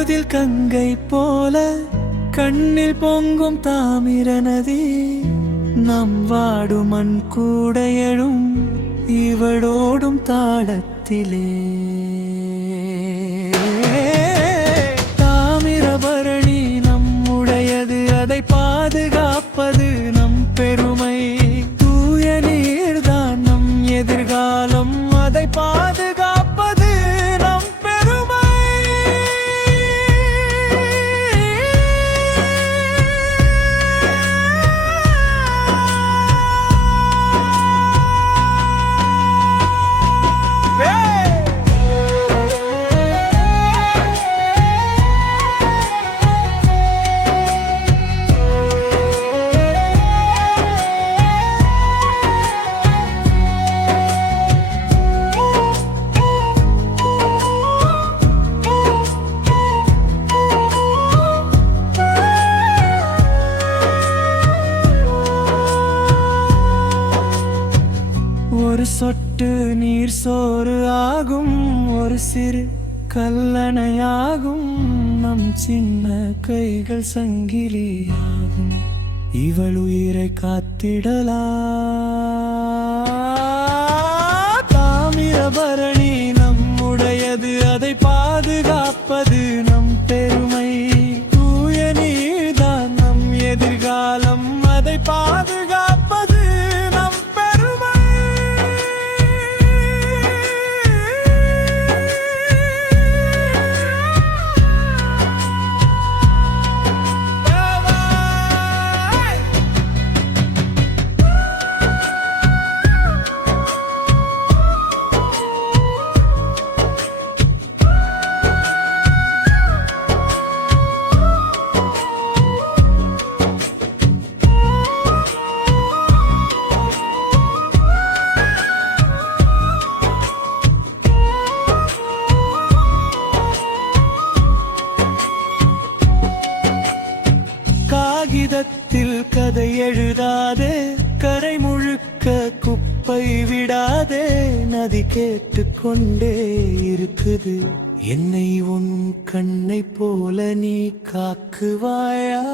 பொழுதில் கங்கை போல கண்ணில் பொங்கும் தாமிர நதி நம் வாடும் மண் கூட எழும் இவளோடும் தாளத்திலே தாமிரபரணி நம்முடையது அதை பாதுகாப்பது நம் பெருமை தூய நீர்தான் நம் எதிர்காலம் அதை பாதுகாப்பது நம் பெருமை ஒரு சொட்டு நீர் சோறு ஆகும் ஒரு சிறு கல்லணையாகும் நம் சின்ன கைகள் சங்கிலியாகும் இவள் உயிரை காத்திடலா தாமிரபரணி நம்முடையது அதை பாதுகாப்பது நம் பெருமை தூய நீர்தான் நம் எதிர்காலம் அதை பாதுகாப்பது நம் பெருமை காகிதத்தில் கதை எழுதாதே கரை முழுக்க குப்பை விடாதே நதி கேட்டுக்கொண்டே இருக்குது என்னை உன் கண்ணை போல நீ காக்குவாயா